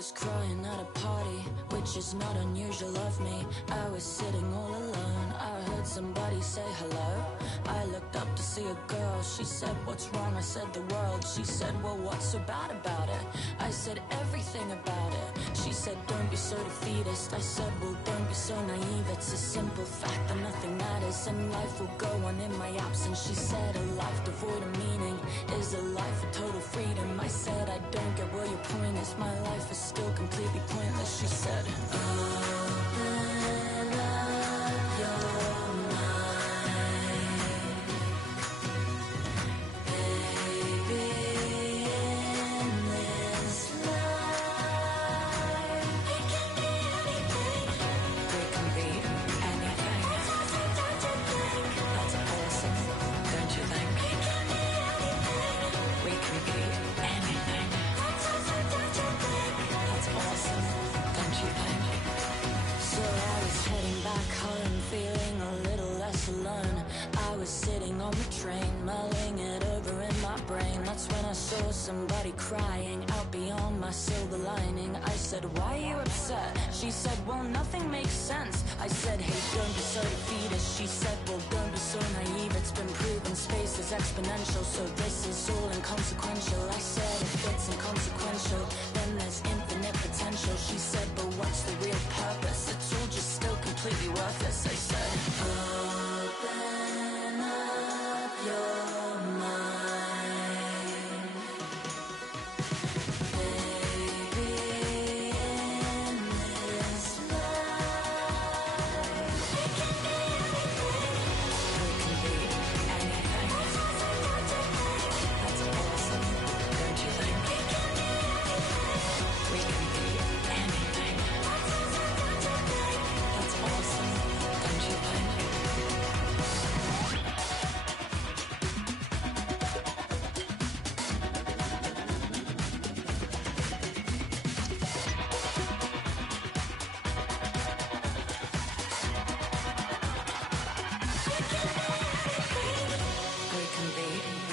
was crying at a party, which is not unusual of me. I was sitting all alone, I heard somebody say hello. I looked up to see a girl, she said, what's wrong? I said, the world. She said, well, what's so bad about it? I said, everything about it. She said, don't be so defeatist. I said, well, don't be so naive. It's a simple fact that nothing matters and life will go on in my absence. She said, a life devoid of meaning is a life of total freedom. I said, I don't get where your point is. My life is still completely pointless. She said, open up your mind, baby, in this life we can be anything. We can be anything. That's awesome, don't you think? We can be anything. We can be anything. That's awesome, don't you think? That's awesome, don't you think? So I was heading back home, feeling a little less alone. I was sitting on the train, mulling it over in my brain. That's when I saw somebody crying out beyond my silver lining. I said, why are you upset? She said, well, nothing makes sense. I said, hey, don't be so defeatist. She said, well, don't be so naive. It's been proven space is exponential, so this is all inconsequential. I said, if it's inconsequential, then there's infinite potential. She said, but what's the real purpose? It's all just still completely worthless. I said, open up your mind, baby, in this life we can be anything. We can be anything. That's awesome, don't you think? We can be anything. We can be anything. That's awesome, don't you think? We can be anything.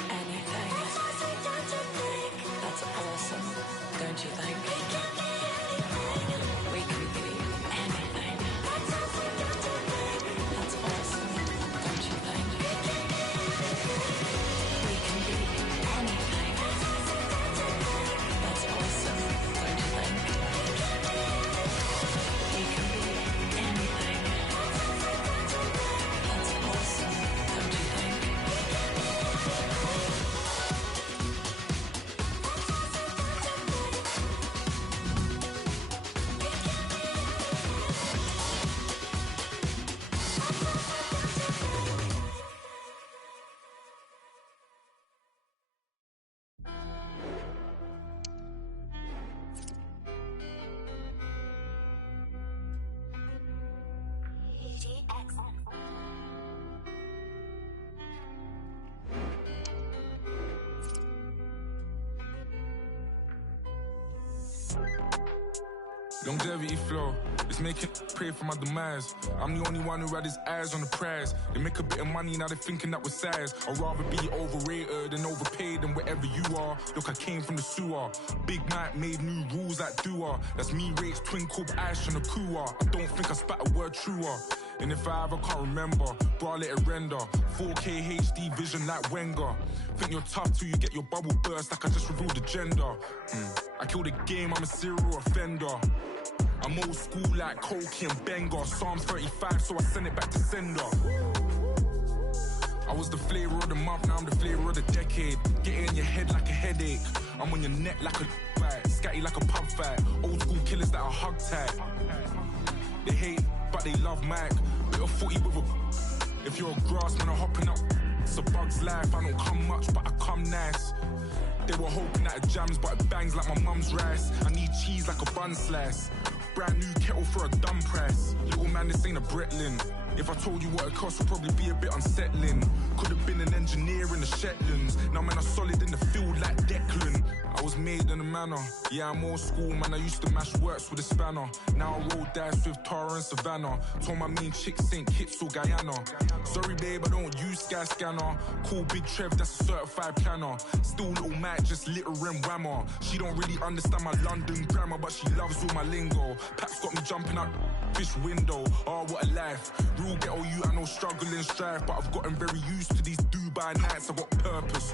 That's awesome, don't you think? We can be anything. We can be anything. That's awesome, don't you think? We can be anything. We can be anything. That's awesome, don't you think? We can be anything. That's awesome, don't you think? Longevity flow, it's making pray for my demise. I'm the only one who had his eyes on the prize. They make a bit of money, now they're thinking that we're size. I'd rather be overrated than overpaid than wherever you are. Look, I came from the sewer. Big Mike made new rules like Dua. That's me rates, twinkle, ash on a Kua. I don't think I spat a word truer. And if I ever can't remember, bro, I'll let it render. 4K HD vision like Wenger. Think you're tough till you get your bubble burst like I just revealed the gender. I kill the game, I'm a serial offender. I'm old school like Coke and Benga. Psalms 35, so I send it back to sender. I was the flavor of the month, now I'm the flavor of the decade. Get it in your head like a headache. I'm on your neck like a fight, scatty like a pub fight. Old school killers that are hug tight. They hate, but they love Mike. Bit of footy with a... If you're a grass man, I'm hopping up. It's a bug's life, I don't come much, but I come nice. They were hoping that it jams, but it bangs like my mum's rice. I need cheese like a bun slice. Brand new kettle for a dumb price. Little man, this ain't a Bretlin. If I told you what it cost, would probably be a bit unsettling. Could have been an engineer in the Shetlands. Now man, I'm solid in the field like Declan. I was made in a manner. Yeah, I'm old school, man. I used to mash works with a spanner. Now I roll dice with Tara and Savannah. Told my mean chick St. Kitts or Guyana. Sorry babe, I don't use Sky Scanner. Call Big Trev, that's a certified planner. Still little Mac, just litter and whammer. She don't really understand my London grammar, but she loves all my lingo. Paps got me jumping out fish window. Oh, what a life. Real ghetto you, I know struggle and strife, but I've gotten very used to these Dubai nights. I got purpose.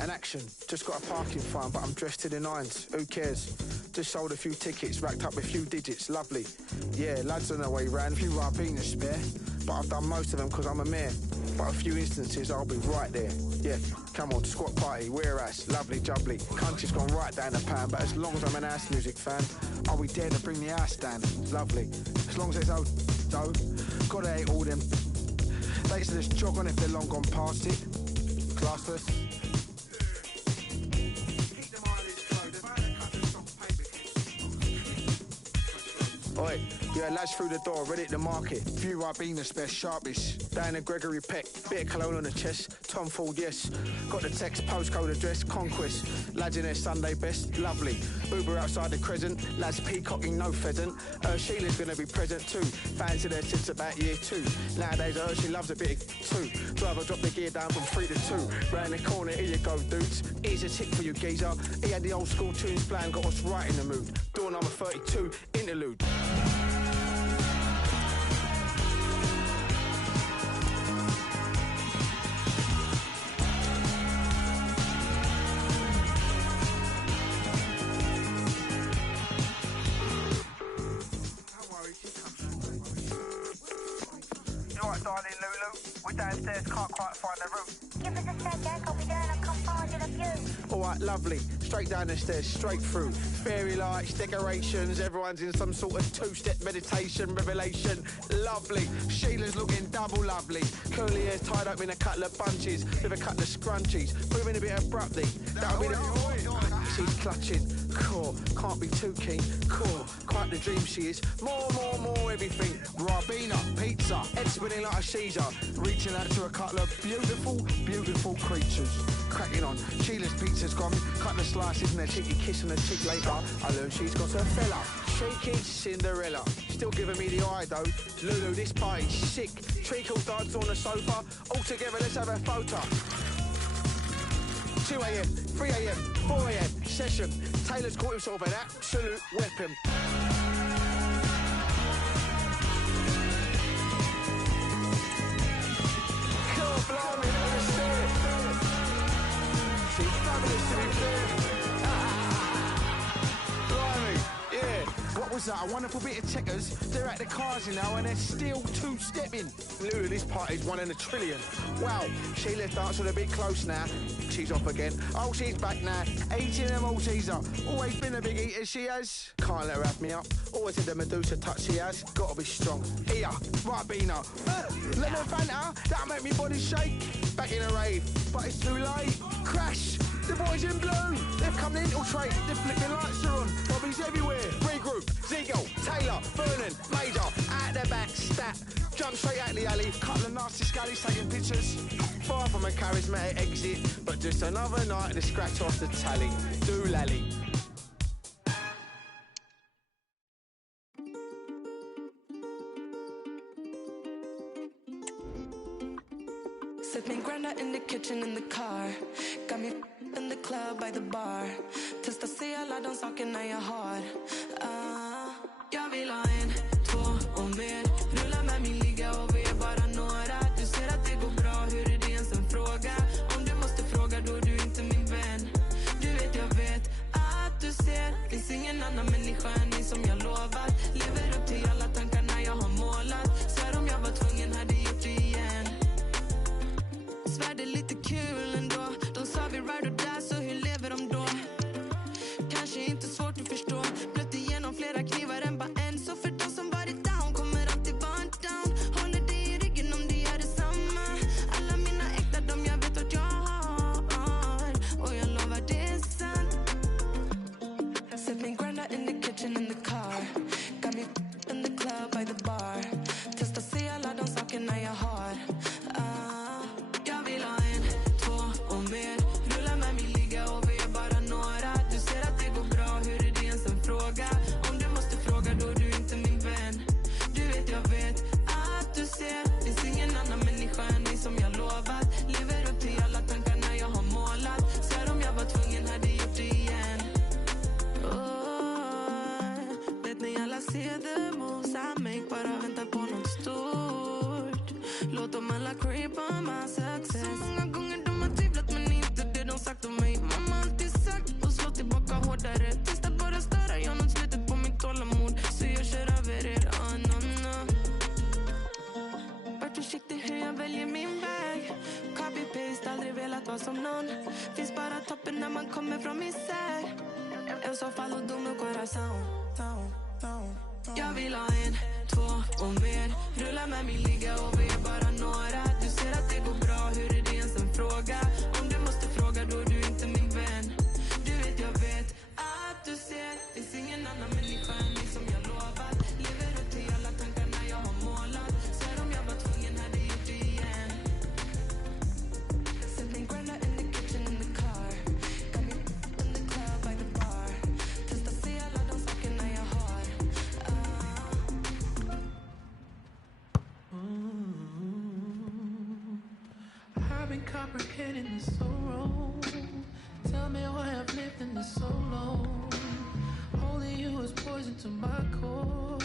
An action, just got a parking fine, but I'm dressed to the nines, who cares? Just sold a few tickets, racked up a few digits, lovely. Yeah, lads on their way round, a few Ribena spare, but I've done most of them because I'm a mayor. But a few instances, I'll be right there. Yeah, come on, squat party, wear ass, lovely jubbly. Country's gone right down the pan, but as long as I'm an house music fan, I'll be there to bring the house down, lovely. As long as there's old dough, gotta hate all them. They used to just jog on if they're long gone past it. Classless. Oi, yeah, lads through the door, ready at the market. Few Ribena spare, sharpish. Down at Gregory Peck, bit of cologne on the chest. Tom Ford, yes. Got the text, postcode address, Conquest. Lads in their Sunday best, lovely. Uber outside the Crescent, lads peacocking, no pheasant. Sheila's gonna be present too. Fancy their since about year 2. Nowadays, she loves a bit of 2. Driver dropped the gear down from 3 to 2. Round the corner, here you go, dudes. Here's a tip for you, geezer. He had the old school tunes playing, got us right in the mood. Door number 32, interlude. Right, darling Lulu, we're downstairs, can't quite find the room. Give us a sec, I'll be there and I'll come find you the view. Alright, lovely. Straight down the stairs, straight through. Fairy lights, decorations, everyone's in some sort of two-step meditation, revelation. Lovely. Sheila's looking double lovely. Curly hair's tied up in a couple of bunches with a couple of scrunchies. Moving a bit abruptly. That'll be the... She's clutching. Core, can't be too keen. Core, quite the dream she is. More, everything. Rabina, pizza, head spinning like a Caesar. Reaching out to a couple of beautiful creatures. Cracking on. Sheila's pizza's gone. Couple of slices and a cheeky kiss on the cheek later. I learned she's got a fella. Cheeky Cinderella. Still giving me the eye though. Lulu, this party's sick. Treacle dance on the sofa. All together, let's have a photo. 2 a.m, 3 a.m, 4 a.m, session. Taylor's caught himself an absolute weapon. God, blimey, let us see it. She's fabulous to be fair. Blimey, yeah. What was that? A wonderful bit of checkers. They're at the cars now and they're still two-stepping. Lulu, this party's 1 in a trillion. Wow, Sheila's dancing a bit close now. She's off again. Oh, she's back now. Eating a Malteser. Always been a big eater, she has. Can't let her have me up. Always had the Medusa touch she has. Gotta be strong. Here, Rabina. Lemon Fanta, that'll make me body shake. Back in a rave, but it's too late. Crash. The boys in blue, they've come in infiltrate, the flipping lights are on, Bobby's everywhere, regroup, Ziegel, Taylor, Vernon, Major, out the back, stat, jump straight out the alley, couple of nasty scallies taking pictures, far from a charismatic exit, but just another night to scratch off the tally, do lally. Sipping Granda in the kitchen, in the car. Got me in the club by the bar. Testa se alla de sakerna jag har. Jag vill ha 1, 2 och mer. Rulla med mig, ligga och vi är bara några. Du ser att det går bra, hur är det ens en fråga? Om du måste fråga då är du inte min vän. Du vet, jag vet att du ser. Finns ingen annan människa än ni som jag lovat. Lever upp till alla tankarna jag har målat. Svär om jag var tvungen hade gjort det igen. Svär det är lite kul ändå. De sa vi ride or die, så hur lever de då? Kanske inte svårt att förstå. Blött igenom flera knivar än bara en. Så för de som varit down kommer alltid vara en down. Håller dig i ryggen om det gör detsamma. Alla mina äkta, de jag vet att jag har. Och jag lovar det är sant. Sipping Granda in the kitchen, in the car. Got me in the club by the bar. Testa se alla de sakerna jag har. Jag vill ha 1, 2 och mer. Rulla med mig, ligga och vi är bara några. Du ser att det går bra, hur är det ens en fråga? Om du måste fråga då är du inte min vän. Du vet, jag vet att du ser. Finns ingen annan människa än ni som jag lovat. Lever upp till alla tankarna jag har målat. Svär om jag var tvungen hade gjort det igen. Vet ni alla ser the moves I make, bara väntar på något stort. Låt dem alla creep on my success. Så många gånger de har tvivlat men inte det de sagt om mig. Mamma alltid sagt och slå tillbaka hårdare. Testa bara störa, jag nått slutet på mitt tålamod. Så jag kör över er, Vart försiktig hur jag väljer min väg. Copy-paste, aldrig velat vara som någon. Finns bara toppen när man kommer från misär. Eu só falo do meu coração. Jag vill ha 1, 2 och mer. Rulla med mig, ligga och vi är bara några. Du ser att det går bra, hur är det ens en fråga? Om du måste fråga då är du inte min vän. Du vet, jag vet att du ser. Finns ingen annan människa än ni som jag lovat. Lever upp till alla tankarna jag har målat. Svär om jag var tvungen hade gjort det igen. Sipping Granda in the kitchen, in the car. Got me in the club by the bar. Testa se alla de sakerna jag har. I've been comprehending this so wrong. Tell me why I've lived in this so long. Holding you is poison to my core.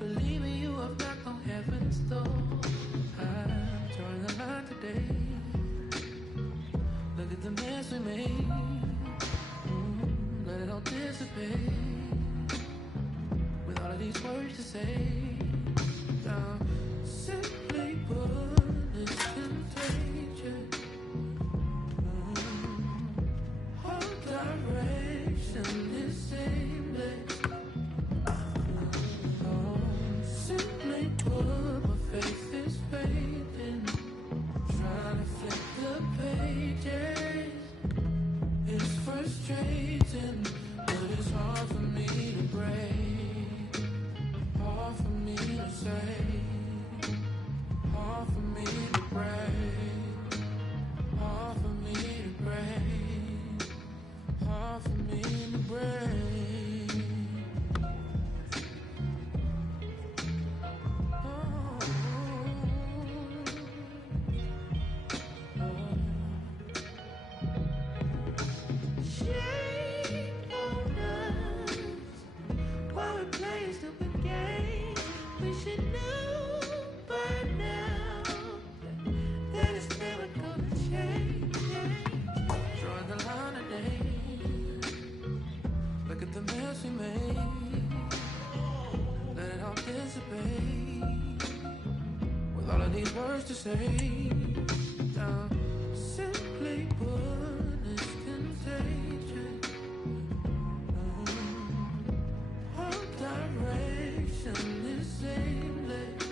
Believing you, I've knocked on heaven's door. I'm drawing the line today. Look at the mess we made. Let it all dissipate. With all of these words to say. Now, simply put. say, hard for me to break, hard for me to break, hard for me to break. With all of these words to say, simply put, it's contagious. All direction is aimless.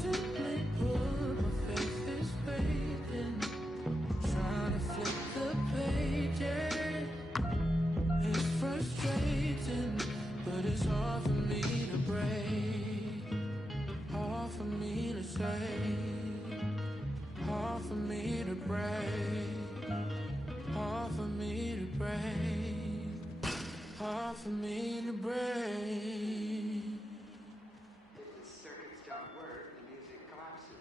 Simply put, my faith is fading. Trying to flip the pages, it's frustrating. But it's hard for me to break, hard for me to say, hard for me to break, hard for me to break, hard for me to break. If the circuits don't work, the music collapses.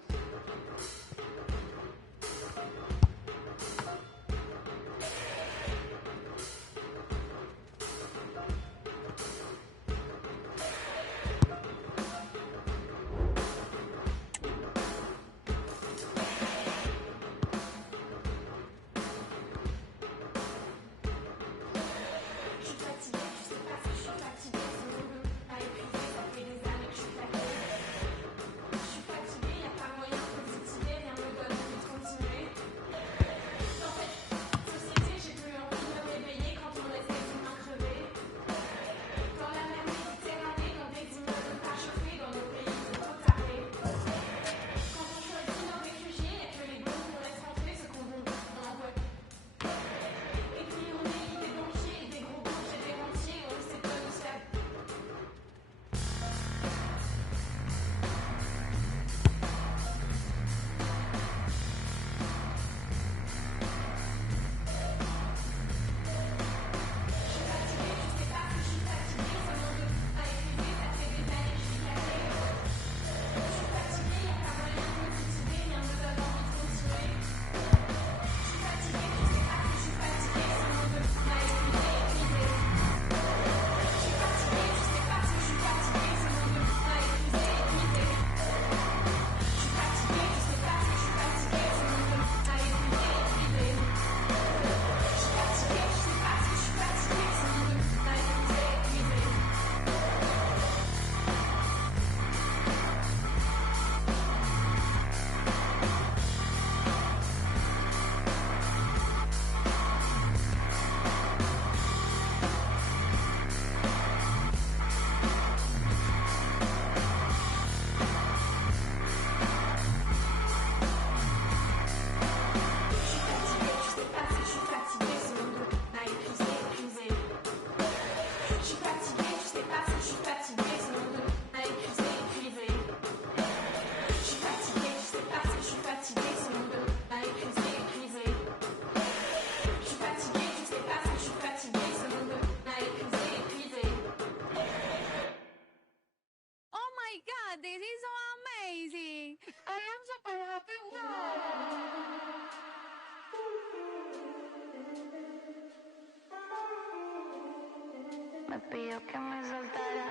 Me pidió que me soltara.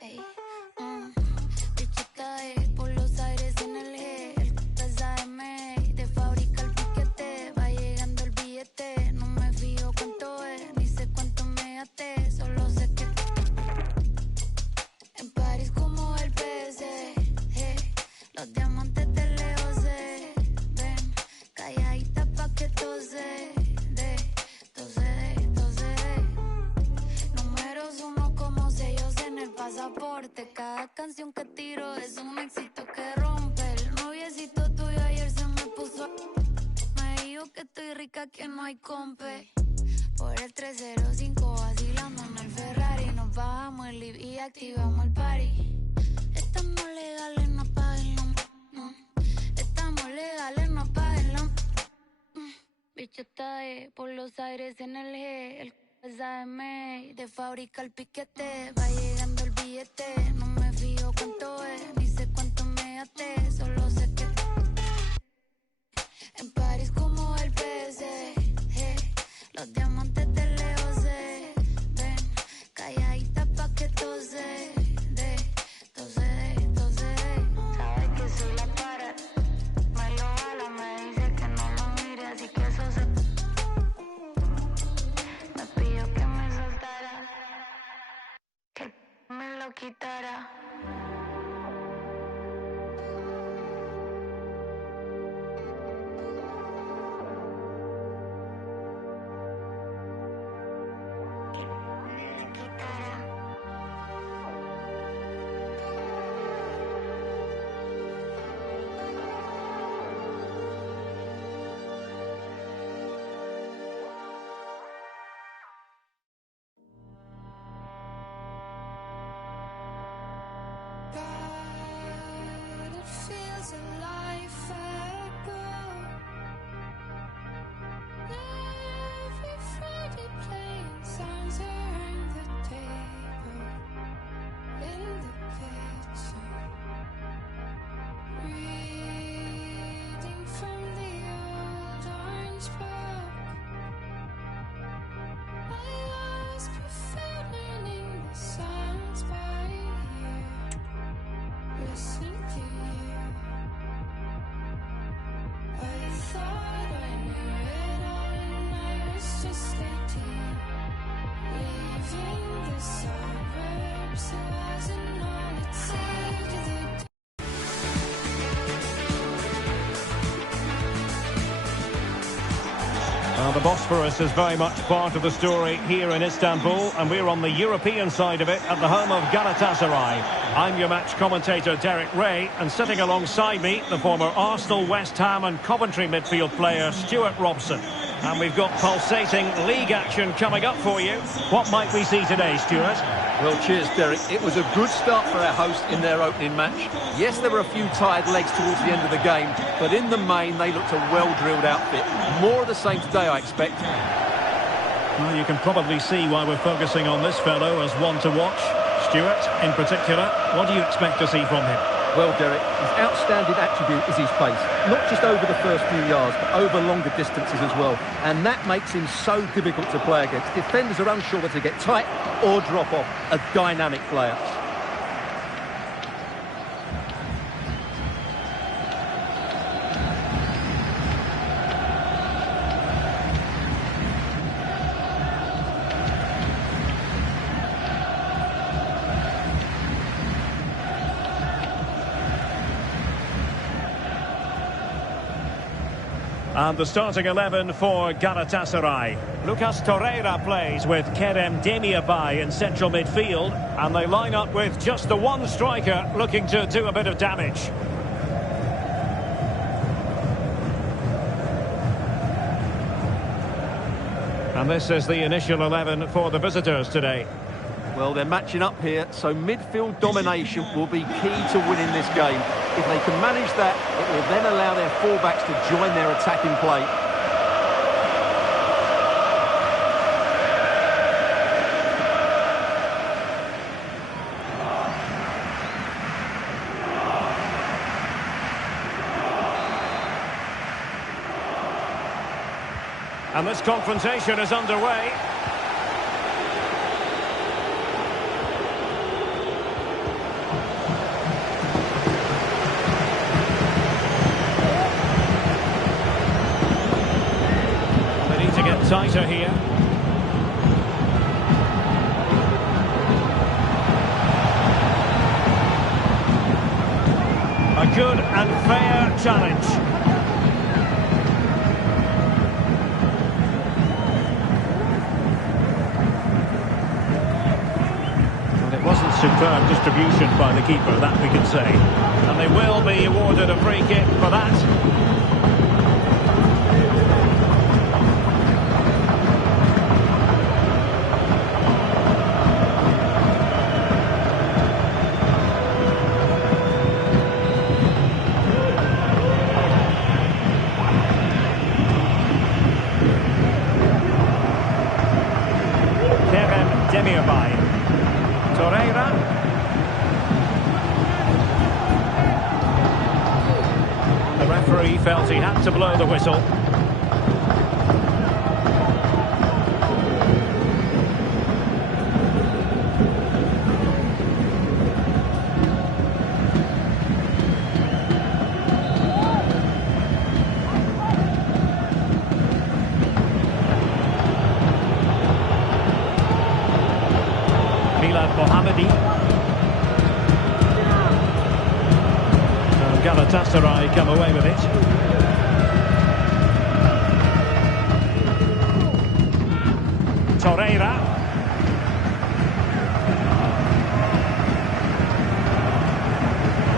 Ey, bichita por los aires en el G. El pesa M, de fábrica el piquete. Va llegando el billete. No me fijo cuánto es, ni sé cuánto me até. Solo sé que en París como el PSG. Los diamantes de lejos se ven. Calladita pa' que tose. Pasaporte, cada canción que tiro es un éxito que rompe. El noviecito tuyo ayer se me puso. Me dijo que estoy rica, que no hay compe. Por el 305 vacilando en el Ferrari. VIP y activamos el party. Estamos legales, no apaguen la no. Estamos legales, no apaguen la bicho está por los aires en el G. El es AM, de fábrica el piquete. Va llegando el billete. No me fijo cuánto es, ni sé cuánto me até. Solo sé que en París como el PSG. Los diamantes de lejos se ven. Calladita pa' que tose. Sabe que soy la para. Me lo jala, me dice que no lo mire, así que eso se... Me pidió que me soltara, que me lo quitara. Feels a life ago. Every Friday playing songs around the table in the kitchen, reading from the old orange book. I was prefer learning the songs by ear, listening to you. I thought I knew it all and I was just 18. Leaving the suburbs, it wasn't all it saved the The Bosphorus is very much part of the story here in Istanbul, and we're on the European side of it at the home of Galatasaray. I'm your match commentator Derek Ray, and sitting alongside me, the former Arsenal, West Ham and Coventry midfield player Stuart Robson. And we've got pulsating league action coming up for you. What might we see today, Stuart? Well, cheers, Derek. It was a good start for our host in their opening match. Yes, there were a few tired legs towards the end of the game, but in the main, they looked a well-drilled outfit. More of the same today, I expect. Well, you can probably see why we're focusing on this fellow as one to watch. Stuart, in particular, what do you expect to see from him? Well, Derek, his outstanding attribute is his pace. Not just over the first few yards, but over longer distances as well. And that makes him so difficult to play against. Defenders are unsure whether to get tight or drop off. A dynamic player. And the starting 11 for Galatasaray. Lucas Torreira plays with Kerem Demirbay in central midfield. And they line up with just the one striker looking to do a bit of damage. And this is the initial 11 for the visitors today. Well, they're matching up here, so midfield domination will be key to winning this game. If they can manage that, it will then allow their fullbacks to join their attacking play. And this confrontation is underway. Tighter here. A good and fair challenge. And it wasn't superb distribution by the keeper, that we can say. And they will be awarded a free kick for that. Demirbay. Torreira. The referee felt he had to blow the whistle. Mohammedi. And Galatasaray come away with it. Torreira.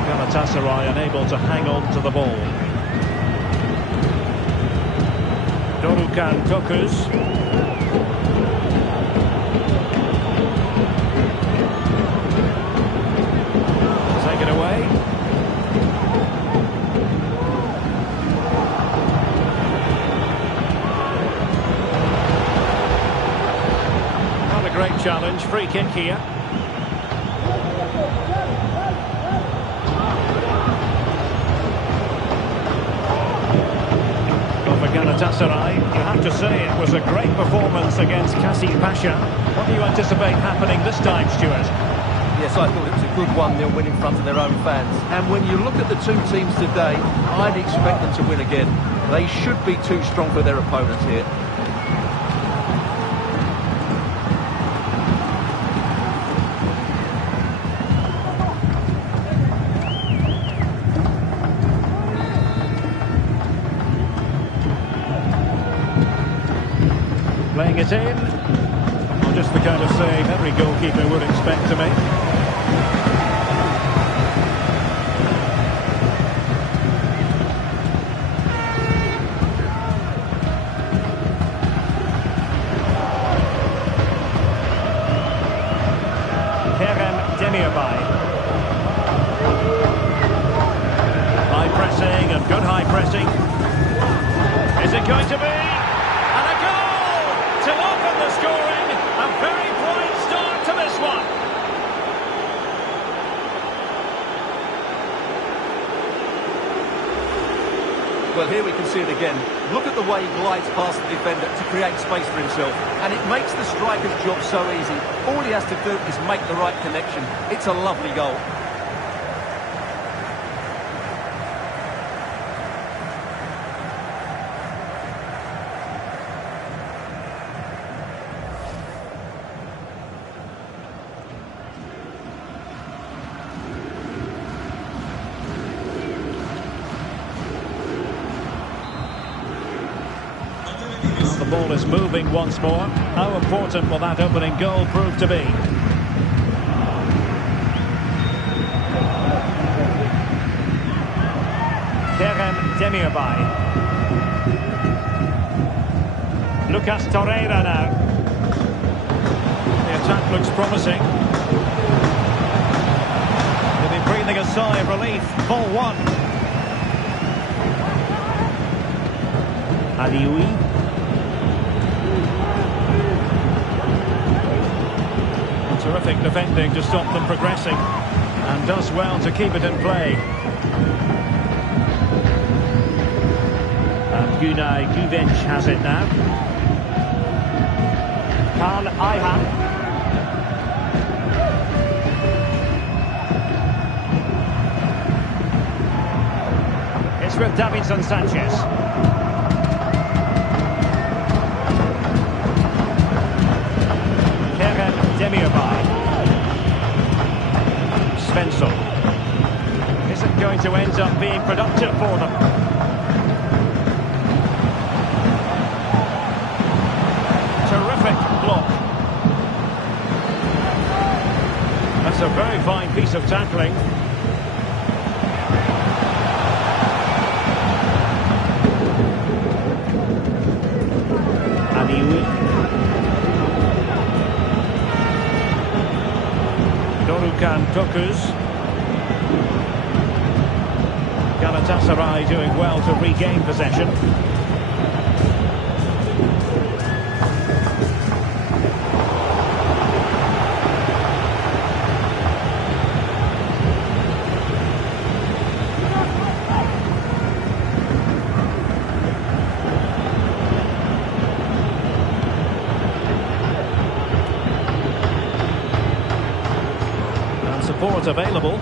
Galatasaray unable to hang on to the ball. Dorukhan Tokus. Take it away. Not a great challenge. Free kick here. Well, for Galatasaray, you have to say it was a great performance against Kassim Pasha. What do you anticipate happening this time, Stuart? Yes, I thought it was a good 1-0 win in front of their own fans. And when you look at the two teams today, I'd expect them to win again. They should be too strong for their opponents here. Playing it in. Well, just the kind of save every goalkeeper would expect to make. Demirbay. High pressing and good high pressing. Is it going to be? And a goal to open the scoring. A very bright start to this one. Well, here we can see it again. Look at the way he glides past the defender to create space for himself. And it makes the striker's job so easy. All he has to do is make the right connection. It's a lovely goal. The ball is moving once more. How important will that opening goal prove to be? Demirbay. Lucas Torreira now. The attack looks promising. They'll be breathing a sigh of relief. Ball one. Alioui. Terrific defending to stop them progressing, and does well to keep it in play. And Günay Güvenç has it now. Kaan Ayhan. It's with Davinson Sanchez. Demirbay. Svensson. Isn't going to end up being productive for them. Terrific block. That's a very fine piece of tackling. Alioui. Dorukhan Tokus. Galatasaray doing well to regain possession. support available.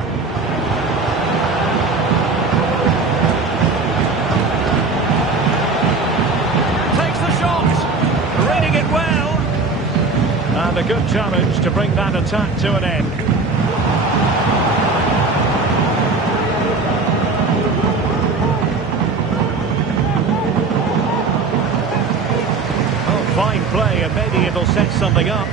Takes the shot, reading it well. And a good challenge to bring that attack to an end. Oh, fine play, and maybe it'll set something up.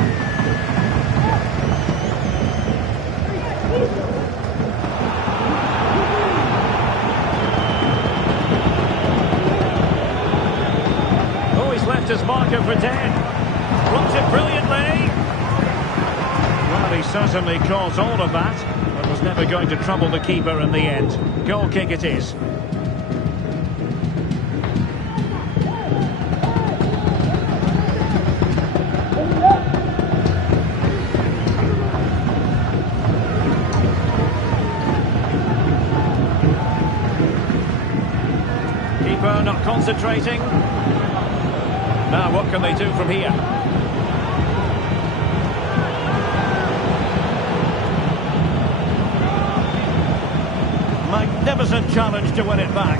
Oh, he's left his marker for dead. Blocked it brilliantly. Well, he certainly caused all of that, but was never going to trouble the keeper in the end. Goal kick it is. Keeper not concentrating. Now what can they do from here? Magnificent challenge to win it back.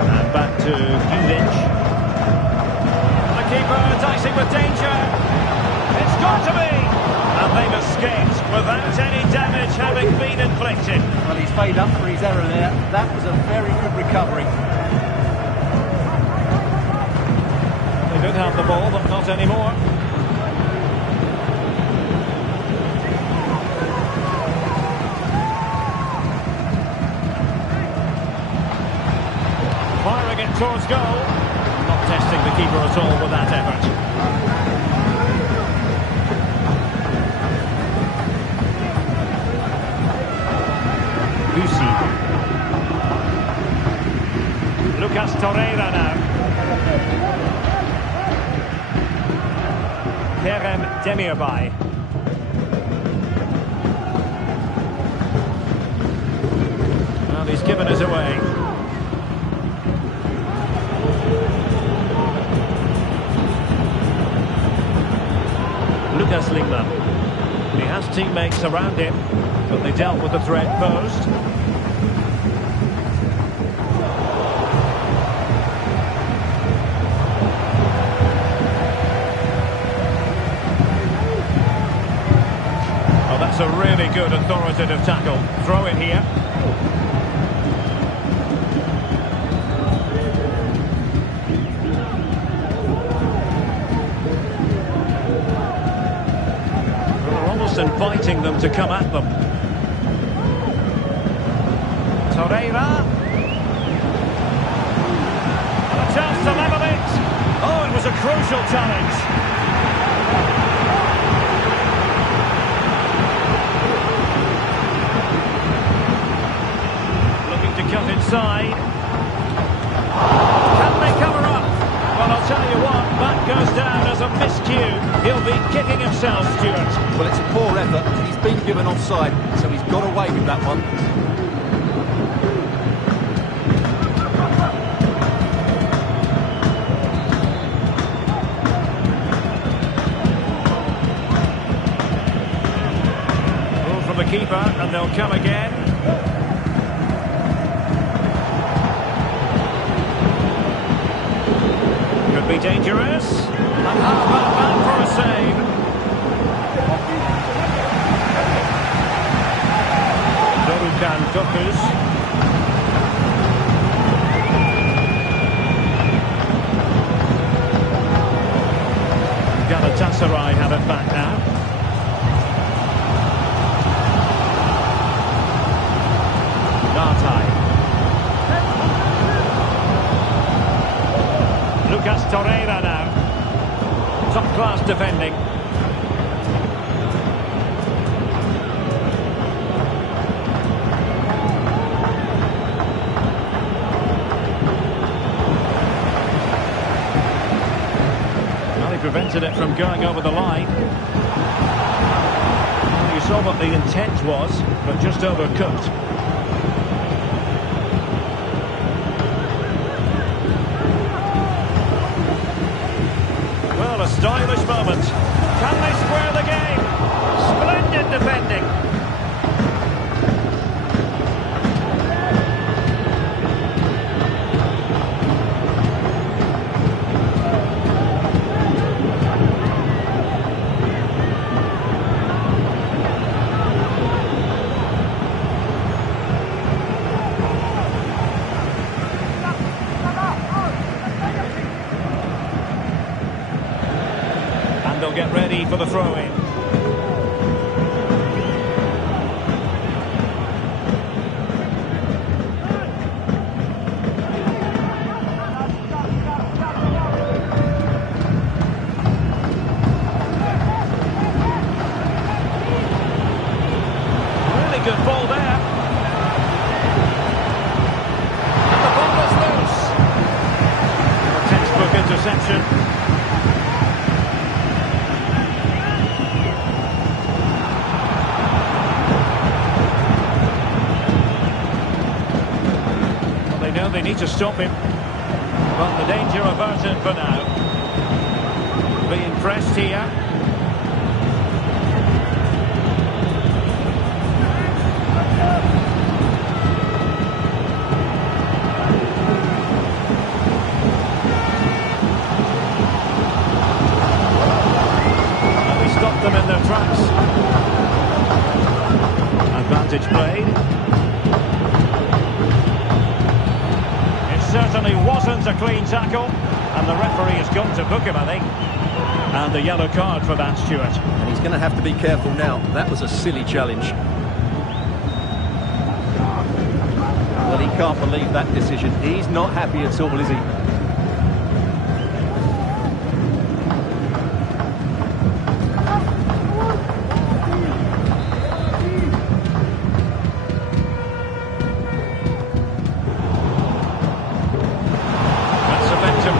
And back to Gulic. The keeper dicing with danger. It's got to be! And they've escaped without any damage having been inflicted. Well, he's paid up for his error there. That was a very good recovery. They did have the ball, but not anymore. Firing it towards goal. Not testing the keeper at all with that effort. Lucas Torreira now. Kerem Demirbay. Well, he's given us away. Lucas Lima. He has teammates around him, but they dealt with the threat posed. That's a really good authoritative tackle. Throw in here. Well, they're almost inviting them to come at them. Torreira. And a chance to level it. Oh, it was a crucial challenge. Cut inside. Can they cover up? Well, I'll tell you what, that goes down as a miscue. He'll be kicking himself, Stuart. Well, it's a poor effort. He's been given offside, so he's got away with that one. Ball from the keeper, and they'll come again. Could be dangerous. And how about that for a save? Dorukan Tokus. Galatasaray have it back now. Nartai. Lucas Torreira now. Top-class defending. Well, he prevented it from going over the line. Well, you saw what the intent was, but just overcooked. element. Can they square the game? Splendid defending. And they'll get ready for the throw-in. Really good ball there. And the ball is loose. A textbook interception. They need to stop him, but the danger averted for now. Being pressed here. And we stopped them in their tracks. Advantage played. Certainly wasn't a clean tackle, and the referee has got to book him, I think. And a yellow card for that, Stuart. And he's going to have to be careful now. That was a silly challenge. Well, he can't believe that decision. He's not happy at all, is he?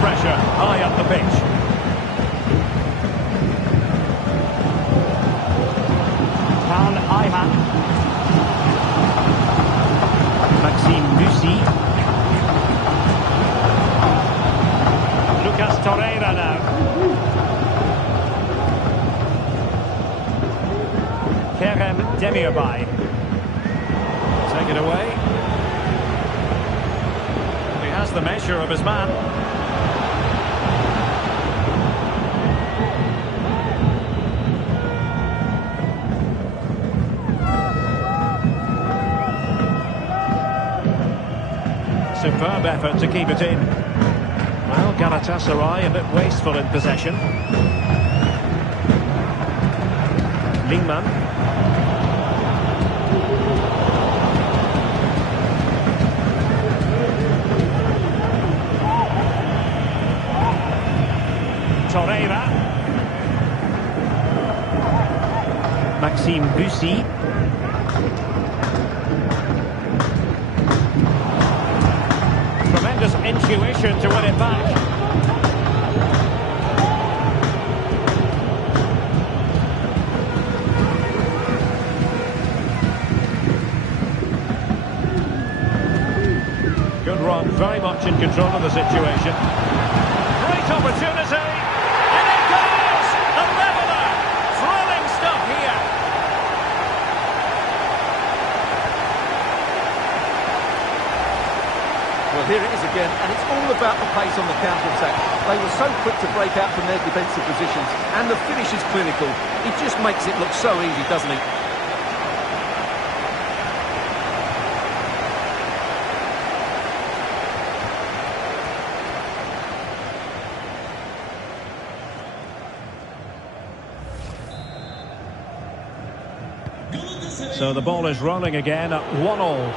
Pressure high up the pitch. Pan Ayhan. Maxime Bussy. Lucas Torreira now. Kerem Demirbay. Take it away. He has the measure of his man. Superb effort to keep it in. Well, Galatasaray a bit wasteful in possession. Lingman. Torreira. Maxime Bussy. Tremendous intuition to win it back. Good run, very much in control of the situation. Great opportunity, and it goes! A leveller! Thrilling stuff here. Well, here it is again, and it's all about the pace on the counter-attack. They were so quick to break out from their defensive positions, and the finish is clinical. He just makes it look so easy, doesn't he? So the ball is rolling again at 1-1.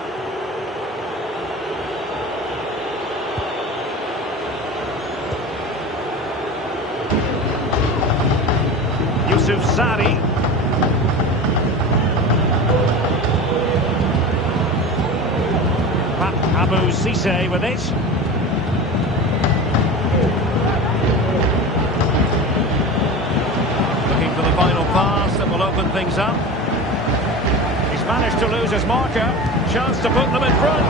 Yusuf Sari. Abu Cisse with it. Looking for the final pass that will open things up. Managed to lose his marker. Chance to put them in front.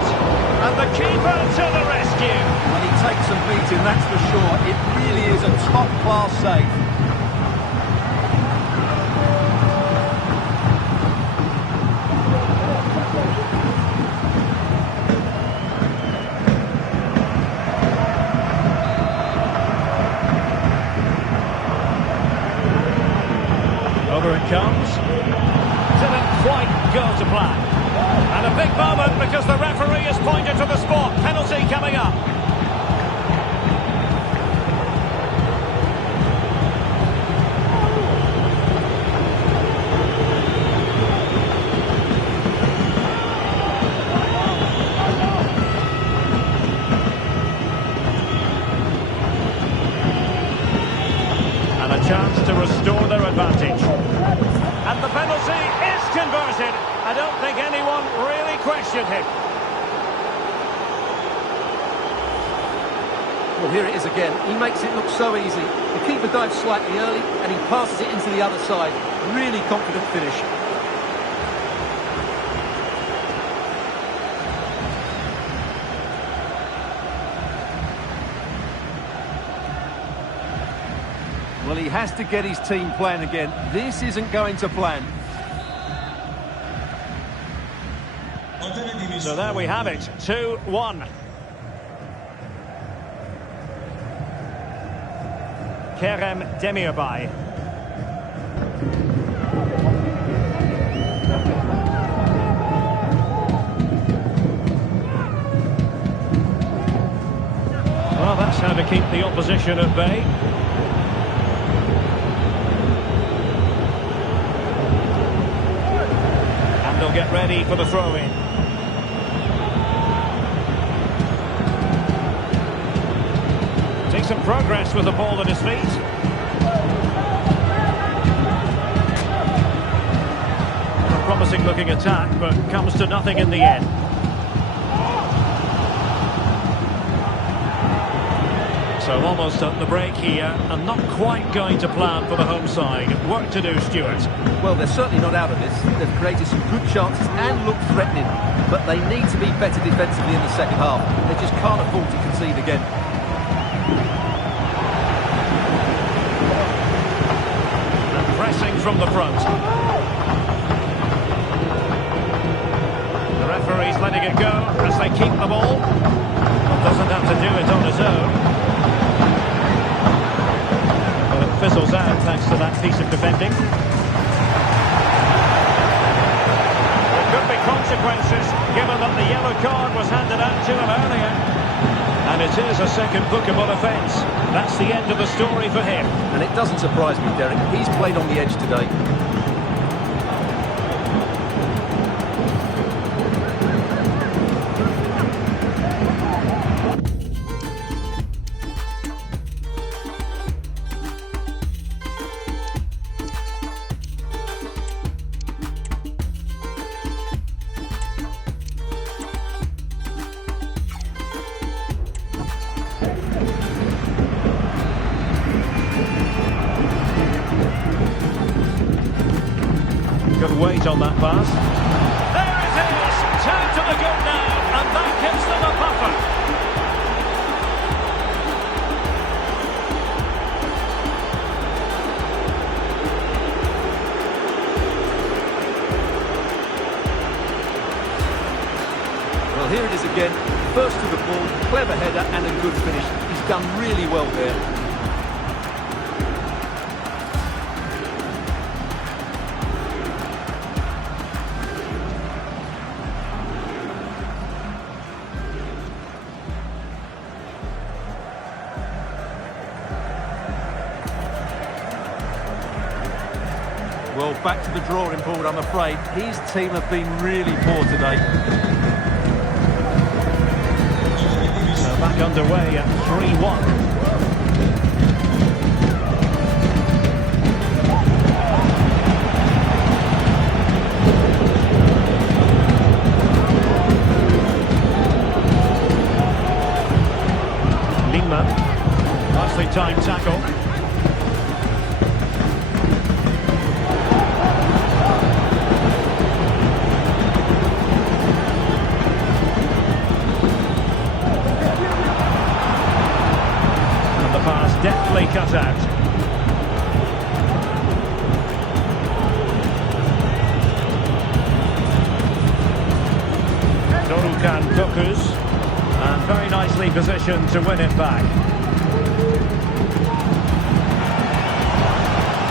And the keeper to the rescue. When he takes some beating, that's for sure. It really is a top-class save. comes. Didn't quite go to plan. And a big moment because the referee has pointed to the spot. Penalty coming up. And a chance to restore their advantage. And the penalty is converted. I don't think anyone really questioned him. Well, here it is again. He makes it look so easy. The keeper dives slightly early and he passes it into the other side. Really confident finish. Well, he has to get his team playing again. This isn't going to plan. So there we have it, 2-1. Kerem Demirbay. Well, that's how to keep the opposition at bay. And they'll get ready for the throw-in. Some progress with the ball at his feet. A promising looking attack, but comes to nothing in the end. So almost at the break here, and not quite going to plan for the home side. Work to do, Stuart. Well, they're certainly not out of this. They've created some good chances and look threatening, but they need to be better defensively in the second half. They just can't afford to concede again. Pressing from the front. The referee's letting it go as they keep the ball. Well, doesn't have to do it on his own. Well, it fizzles out thanks to that piece of defending. There could be consequences given that the yellow card was handed out to him earlier. And it is a second bookable offence. That's the end of the story for him. And it doesn't surprise me, Derek. He's played on the edge today. Good weight on that pass. There it is! Turn to the good now, and that gives them a buffer. Well, here it is again. First to the ball, clever header and a good finish. He's done really well there. Well, back to the drawing board, I'm afraid. His team have been really poor today. So back underway at 3-1. Lima. Nicely timed tackle. Deftly cut out. Dorukan Tokus, and very nicely positioned to win it back.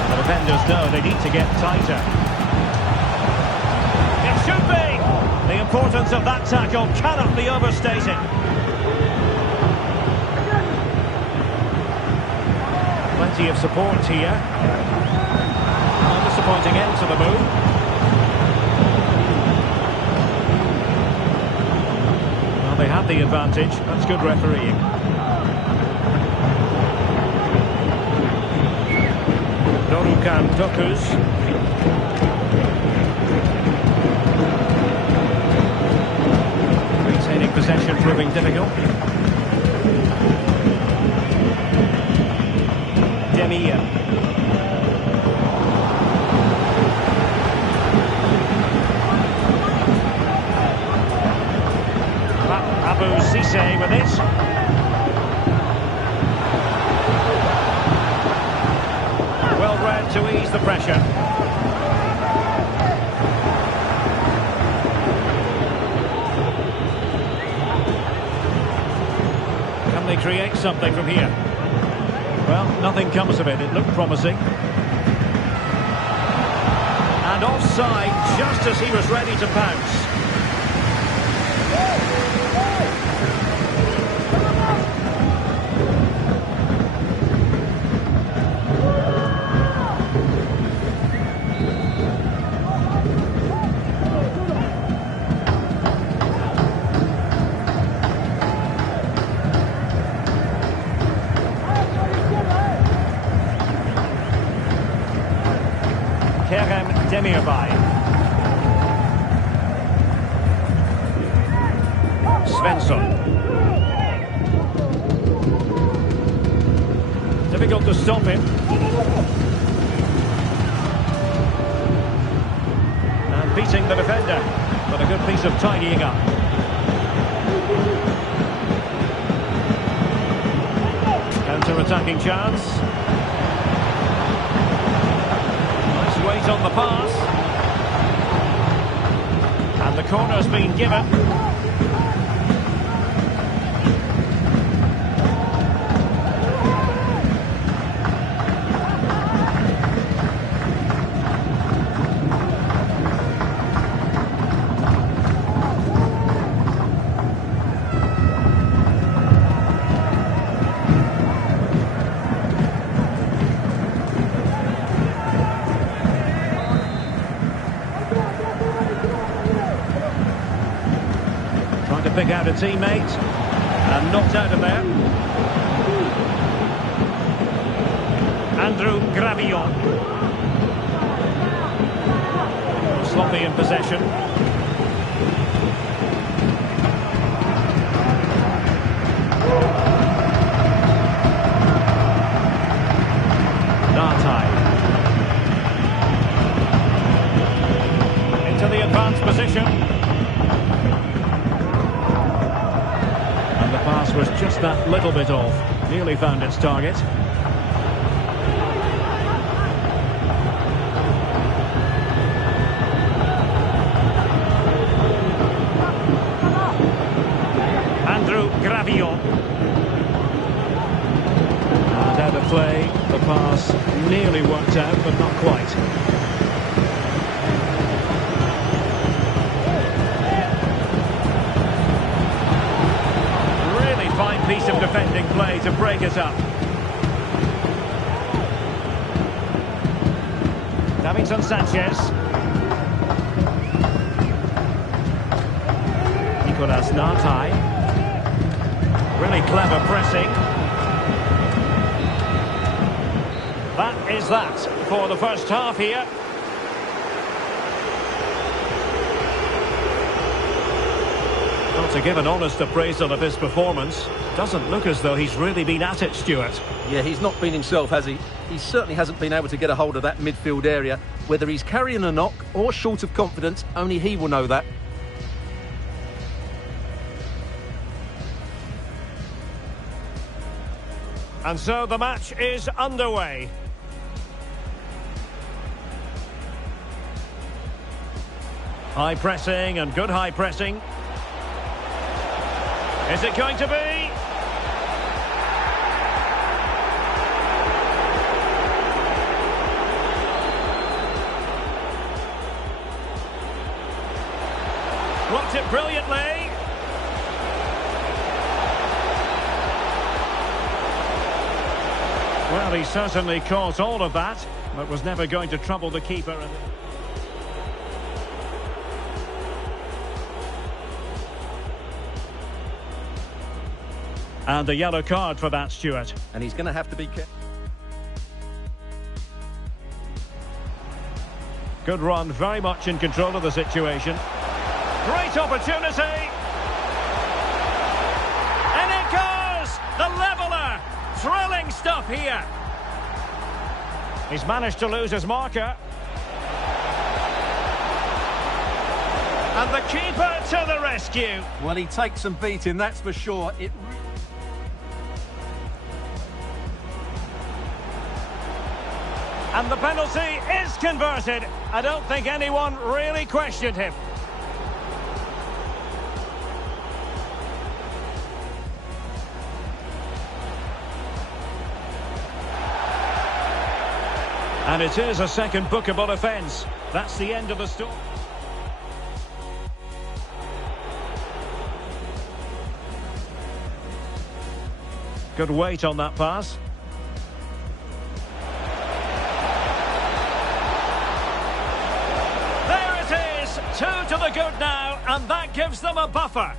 The defenders No, they need to get tighter. It should be! The importance of that tackle cannot be overstated. Plenty of support here. Disappointing end to the move. Well, they had the advantage. That's good refereeing. Norukan Dokuz. Retaining possession proving difficult. Demir. Abu Cisse with it. Well read to ease the pressure. Can they create something from here? Well, nothing comes of it. It looked promising. And offside just as he was ready to pounce. Demirbay. Svensson. Difficult to stop him. And beating the defender. But a good piece of tidying up. Counter-attacking chance. Weight on the pass. And the corner's been given. To pick out a teammate and knocked out of there. Andrew Gravillon. Sloppy in possession. Nartai. Into the advanced position. Pass was just that little bit off. Nearly found its target. Andrew Gravillon. And out of play. The pass nearly worked out, but not quite. Piece of defending play to break it up. Davinson Sanchez. Nicolas Nartai. Really clever pressing. That is that for the first half here. Well, to give an honest appraisal of his performance, doesn't look as though he's really been at it, Stuart. Yeah, he's not been himself, has he? He certainly hasn't been able to get a hold of that midfield area. Whether he's carrying a knock or short of confidence, only he will know that. And so the match is underway. High pressing and good high pressing. Is it going to be? it brilliantly. Well, he certainly caught all of that, but was never going to trouble the keeper. And a yellow card for that, Stuart. And he's going to have to be careful. Good run, very much in control of the situation. Great opportunity. And it goes! The leveller! Thrilling stuff here. He's managed to lose his marker. And the keeper to the rescue. Well, he takes some beating, that's for sure. And the penalty is converted. I don't think anyone really questioned him. And it is a second bookable offence. That's the end of the story. Good weight on that pass. There it is, 2 to the good now, and that gives them a buffer.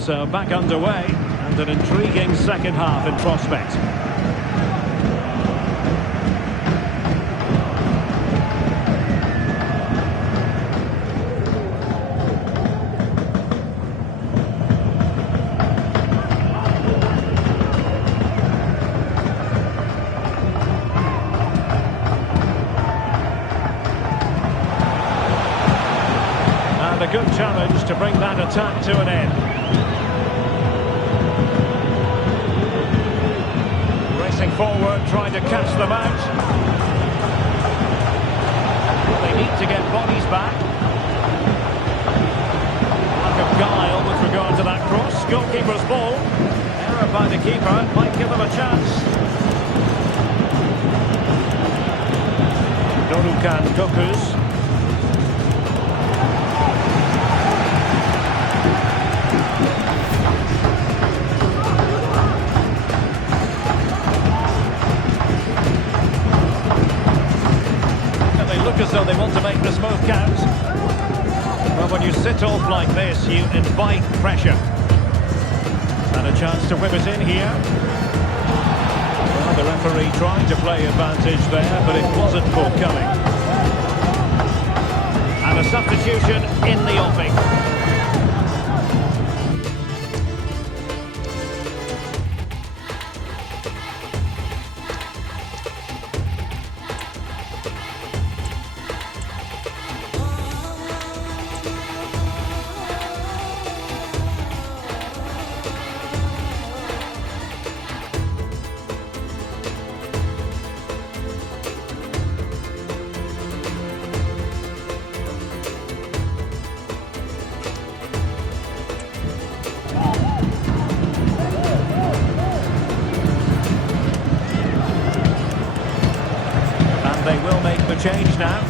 So back underway, and an intriguing second half in prospect. And a good challenge to bring that attack to an end. Racing forward, trying to catch them out. They need to get bodies back. Lack of guile with regard to that cross. Goalkeeper's ball. Error by the keeper might give them a chance. Norukan Gokus. As though they want to make this move count. Well, when you sit off like this, you invite pressure. And a chance to whip it in here. Well, the referee trying to play advantage there, but it wasn't forthcoming. And a substitution in the offing. They will make the change now.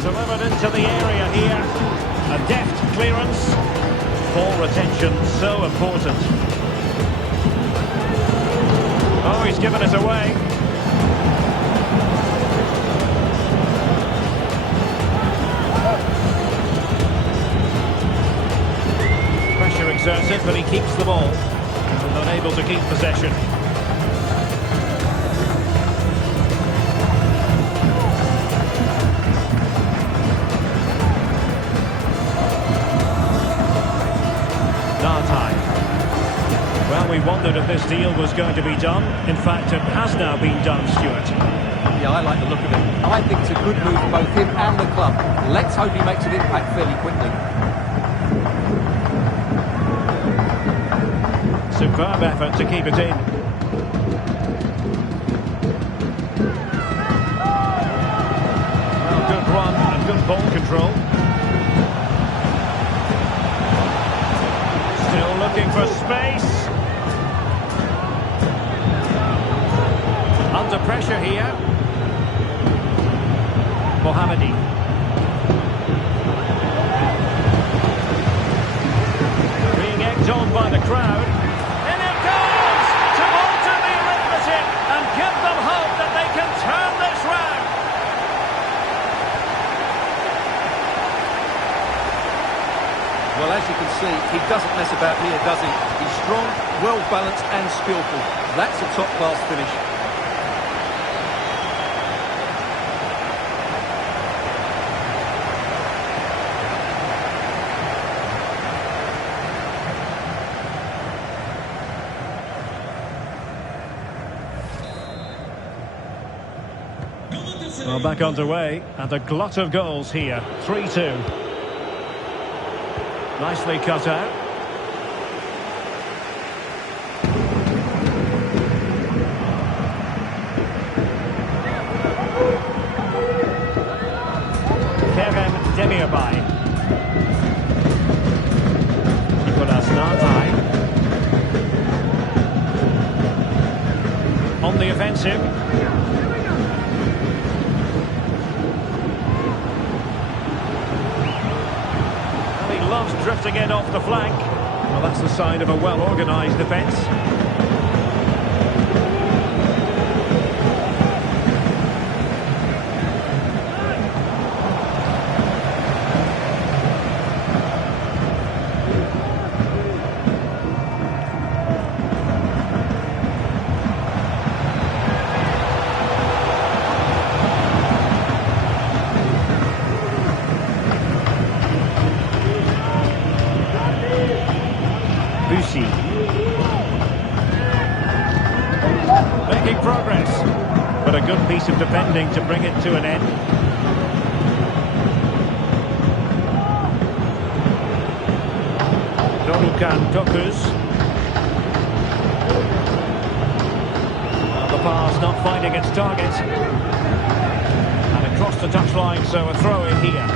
Delivered into the area here. A deft clearance. Ball retention so important. Oh, he's given it away. Pressure exerted, but he keeps the ball. And unable to keep possession. Well, we wondered if this deal was going to be done. In fact, it has now been done, Stuart. Yeah, I like the look of it. I think it's a good move for both him and the club. Let's hope he makes an impact fairly quickly. Superb effort to keep it in. Well, good run and good ball control. Still looking for space. Under pressure here. Mohammedi. Being egged on by the crowd. And it goes to alter the arithmetic and give them hope that they can turn this round. Well, as you can see, he doesn't mess about here, does he? He's strong, well-balanced and skillful. That's a top-class finish. Well, back underway, and a glut of goals here. 3-2. Nicely cut out. Demirspor. Nicolas Nartai. On the offensive. cross drifting in off the flank. Well, that's the sign of a well-organised defence. Making progress, but a good piece of defending to bring it to an end. Dorukan Tokus. The pass not finding its target. And across the touchline, so a throw in here.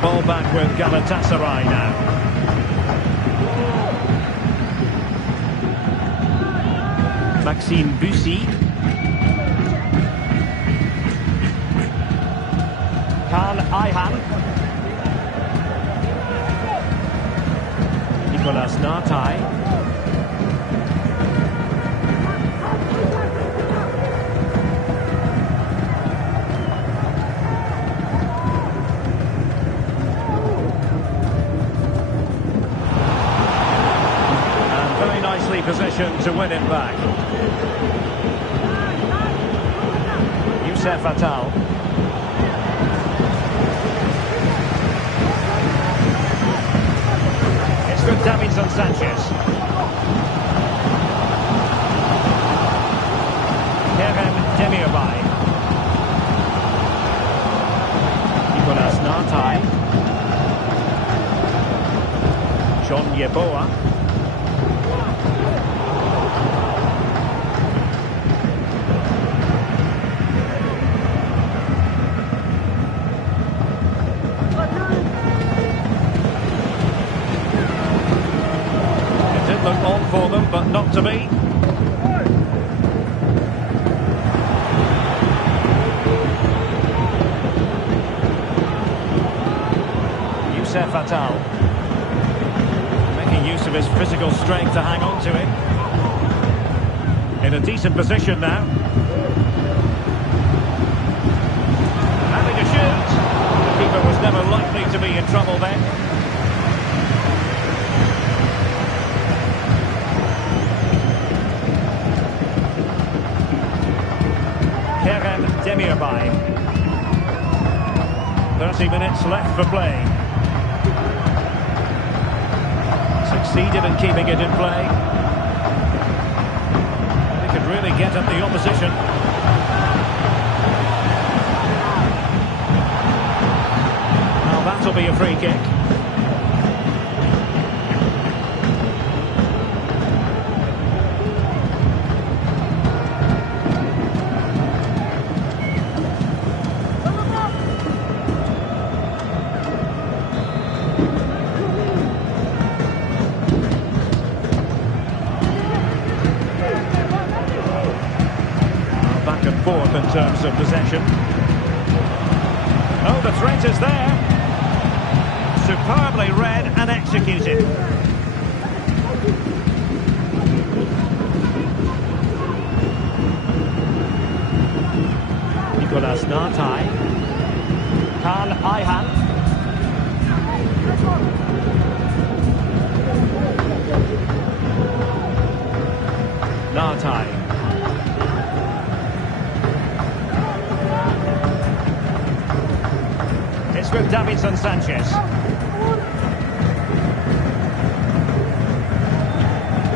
Ball back with Galatasaray now. Maxime Bussy. Kaan Ayhan. Nicolas Nartai. Position to win it back. Youssef Attal. It's with Davinson Sanchez. Kerem Demirbay. Nicolas Nartai. John Yeboah. On for them, but not to be. Youssef Attal making use of his physical strength to hang on to it. In a decent position now. Having a shoot. The keeper was never likely to be in trouble then. Kerem Demirbay. 30 minutes left for play. Succeeded in keeping it in play. They could really get at the opposition. Now that'll be a free kick. Forth in terms of possession. Oh, the threat is there. Superbly read and executed. Nicolas Nartai. Kaan Ayhan. Nartai. It's with Davinson Sanchez.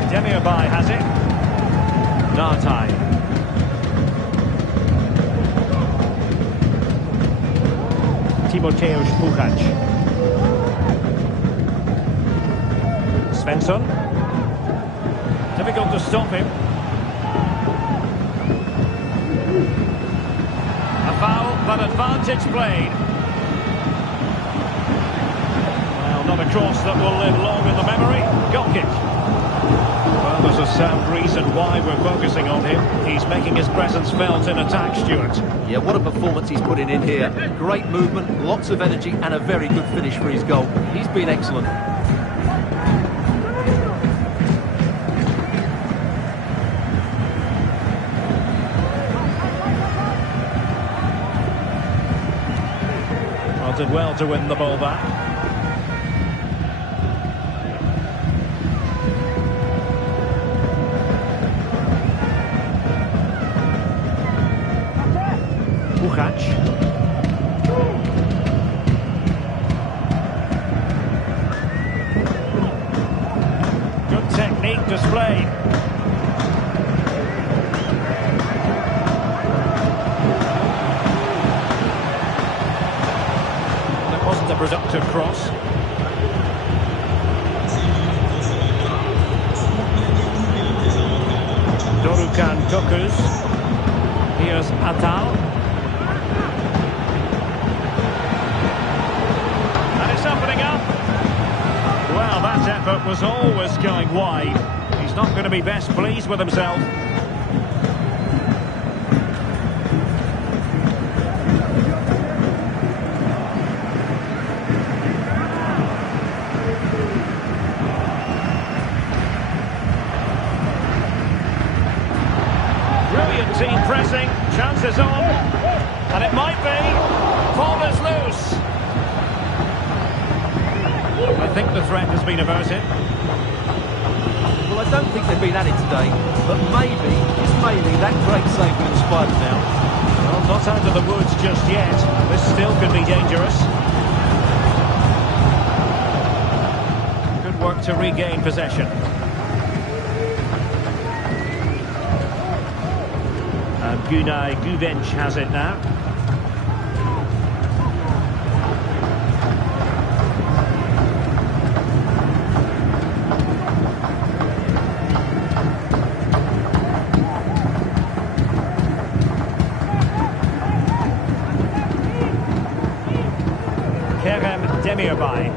Demirbay has it. Nartai. Timoteusz Puchacz. Svensson. Difficult to stop him. A foul, but advantage played. Well, not a cross that will live long in the memory. Goal kick. Well, Well, there's a sound reason why we're focusing on him. He's making his presence felt in attack, Stuart. Yeah, what a performance he's putting in here. Great movement, lots of energy, and a very good finish for his goal. He's been excellent. Well, did well to win the ball back. Good technique displayed. That wasn't a productive cross. Dorukan Tokus. Here's Atal. That effort was always going wide. He's not going to be best pleased with himself. Brilliant team pressing, chances on, and it might be. Ball is loose. I think the threat has been averted. Well, I don't think they've been at it today, but maybe, just maybe, that great save will inspire them now. Well, not out of the woods just yet. This still could be dangerous. Good work to regain possession. And Gunay Guvench has it now. Demirspor.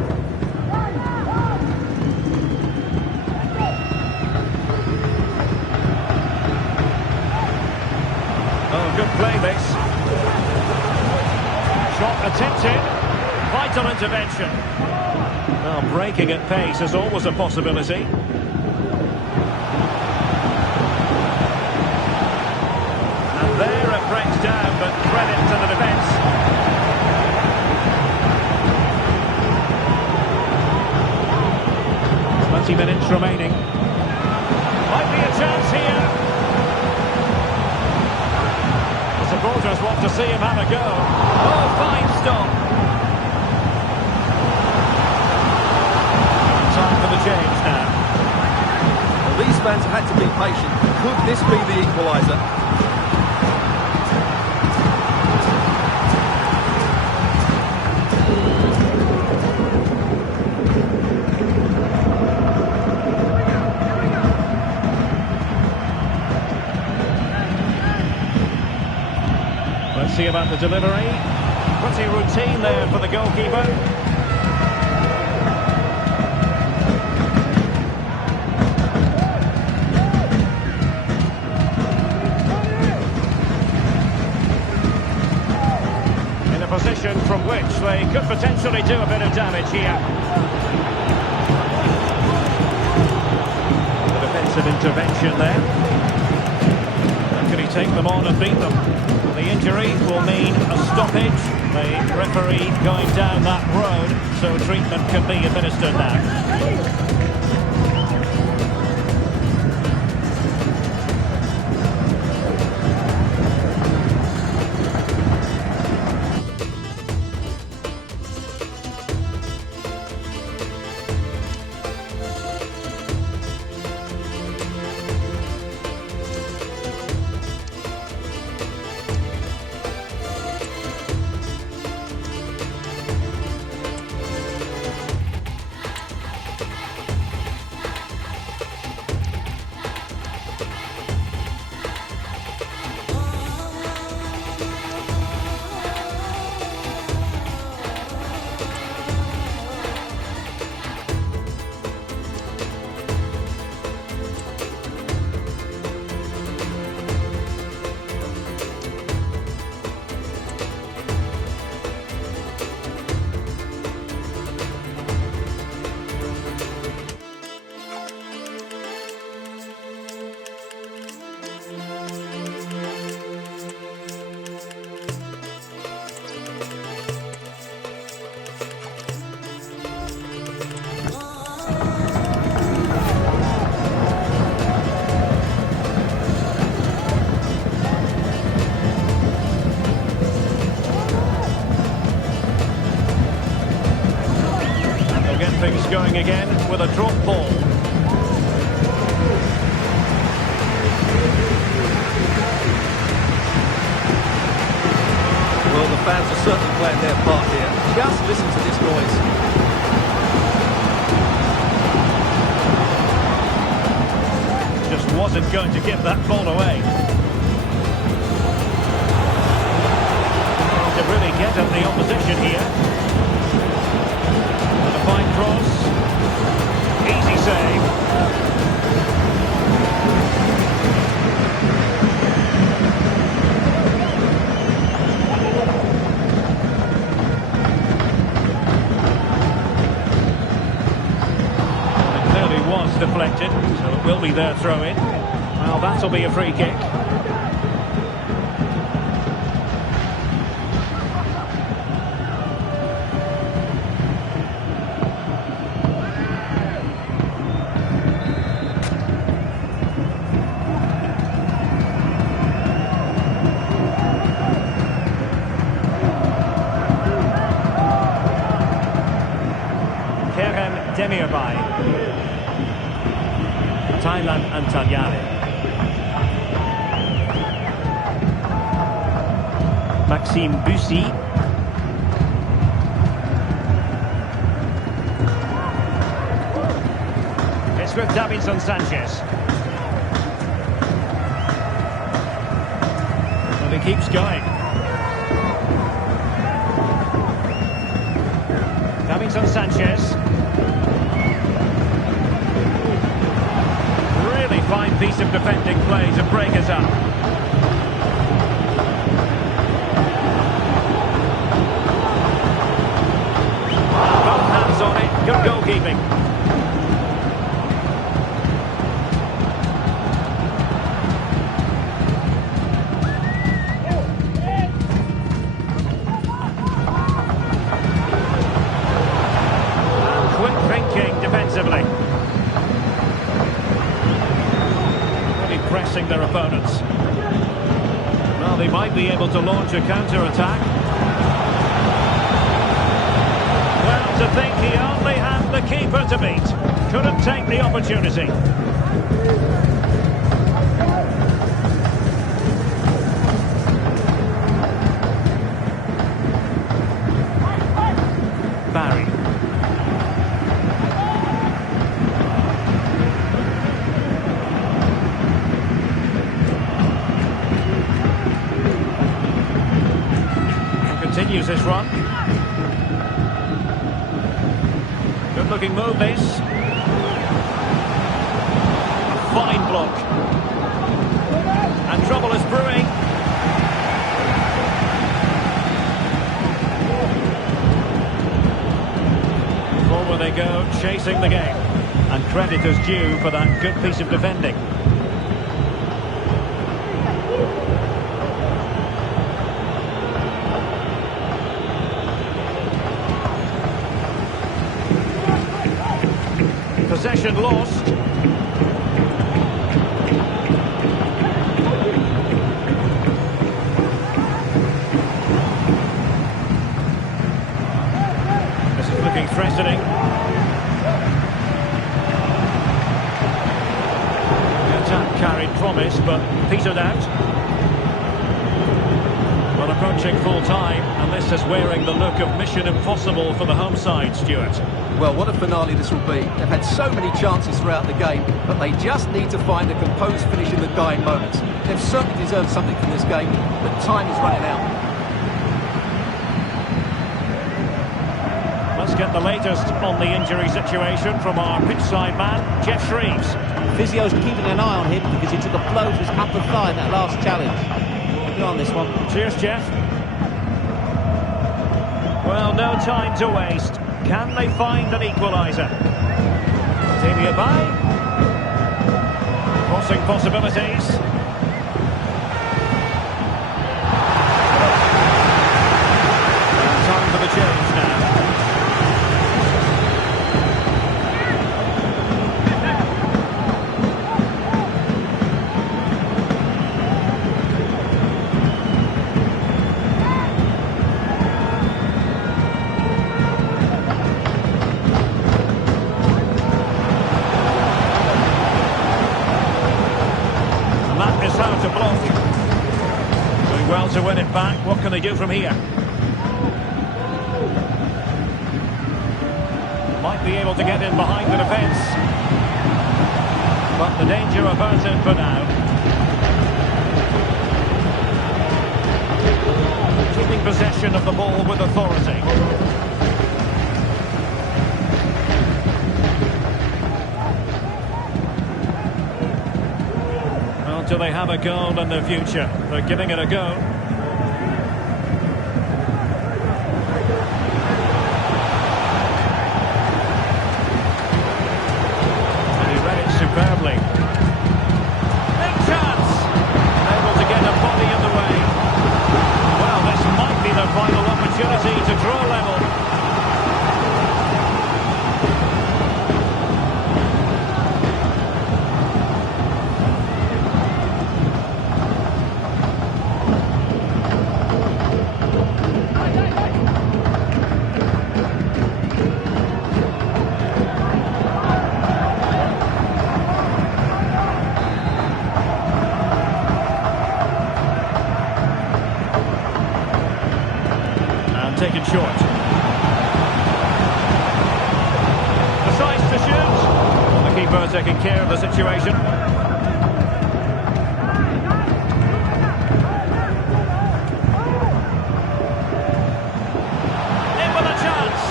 Oh, good play this. Shot attempted. Vital intervention. Well, breaking at pace is always a possibility. And there it breaks down, but credit to the defence. 20 minutes remaining. Might be a chance here. The supporters want to see him have a go. Oh, fine stop. Time for the change now. Well, these fans have had to be patient. Could this be the equaliser? Let's see about the delivery. Pretty routine there for the goalkeeper. In a position from which they could potentially do a bit of damage here. The defensive intervention there. And can he take them on and beat them? The injury will mean a stoppage. The referee going down that road, so treatment can be administered now. things going again with a drop ball. Well, the fans are certainly playing their part here. Just listen to this noise. Just wasn't going to give that ball away. To really get at the opposition here. With a fine cross. Easy save. It clearly was deflected, so it will be their throw-in. Well, that'll be a free kick. Demirspor, Thailand and Tagliani. Maxime Bussy. It's with Davinson Sanchez. Well, he keeps going. Davinson Sanchez. Fine piece of defending play to break us up. Both hands on it, good goalkeeping. Quick thinking defensively. Pressing their opponents. Well, they might be able to launch a counter-attack. Well, to think he only had the keeper to beat. Couldn't take the opportunity. Barry. Continues his run. Good looking move this. A fine block. And trouble is brewing. Forward they go, chasing the game. And credit is due for that good piece of defending. Possession lost. This is looking threatening. The attack carried promise, but petered out. Well, approaching full time, and this is wearing the look of Mission Impossible for the home side, Stuart. Well, what a finale this will be. They've had so many chances throughout the game, but they just need to find a composed finish in the dying moments. They've certainly deserved something from this game, but time is running out. Let's get the latest on the injury situation from our pitchside man, Jeff Shreves. Physio's keeping an eye on him because he took a blow to his upper thigh in that last challenge. Good on this one. Cheers, Jeff. Well, no time to waste. Can they find an equaliser? Demirspor. Crossing possibilities. Time for the change now. to block. Doing well to win it back. What can they do from here? Might be able to get in behind the defence. But the danger averted for now. Keeping possession of the ball with authority. Well, do they have a goal in the future? They're giving it a go. Superbly. Big chance! Able to get a body in the way. Well, this might be the final opportunity to draw level. Taken short. Decides to shoot. Well, the keeper taking care of the situation. In with a chance.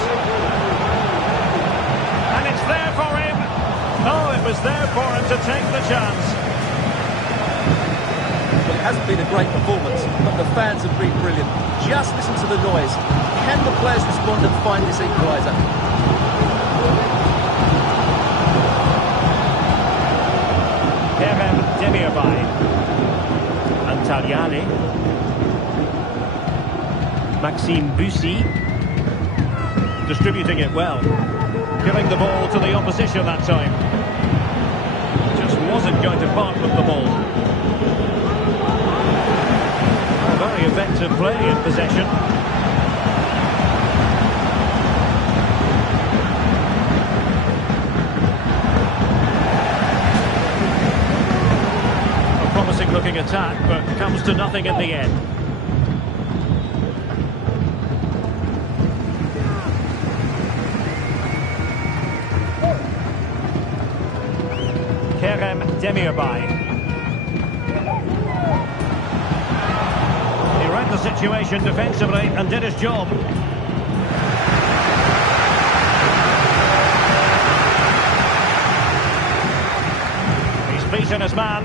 And it's there for him. Oh, it was there for him to take the chance. Well, it hasn't been a great performance, but the fans have been brilliant. Just listen to the noise. Can the players respond and find this equaliser? Kerem Demirbay. Antalyale. Maxime Bussy. Distributing it well. Giving the ball to the opposition that time. Just wasn't going to part with the ball. Very effective play in possession. A promising looking attack, but comes to nothing in the end. Kerem Demirbay. The situation defensively and did his job. He's beaten his man.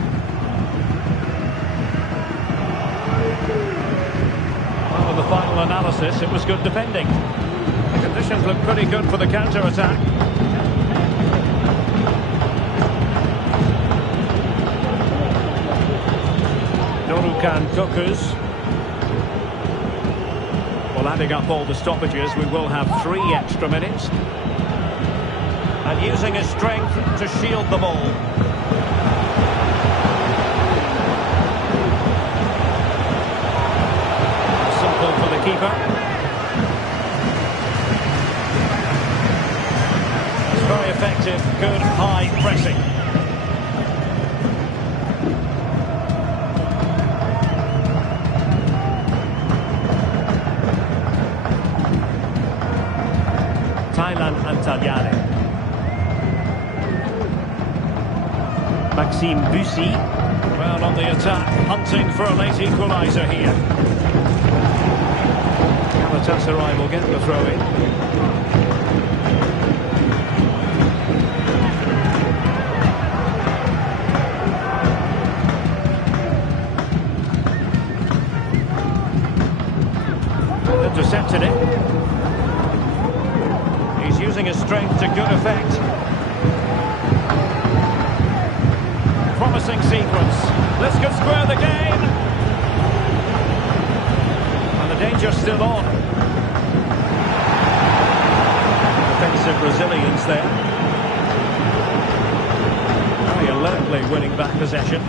Well, in the final analysis, it was good defending. The conditions look pretty good for the counter-attack. Dorukan Tokus. Well, adding up all the stoppages, we will have 3 extra minutes. And using his strength to shield the ball. Simple for the keeper. It's very effective, good high pressing. Antalyale. Maxime Bussy. Well, on the attack, hunting for a late equaliser here. Galatasaray will get the throw-in. Intercepted it. Using his strength to good effect. Promising sequence. This could square the game. And the danger's still on. Defensive resilience there. Very alertly winning back possession.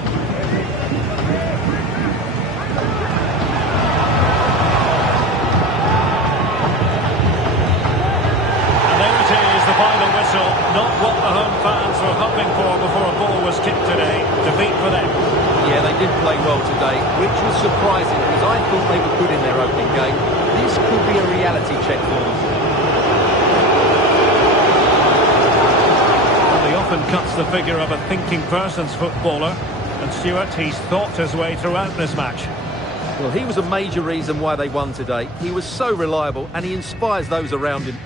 The final whistle, not what the home fans were hoping for before a ball was kicked today. Defeat for them. Yeah, they didn't play well today, which was surprising because I thought they were good in their opening game. This could be a reality check for them. Well, he often cuts the figure of a thinking person's footballer. And Stuart, he's thought his way throughout this match. Well, he was a major reason why they won today. He was so reliable and he inspires those around him.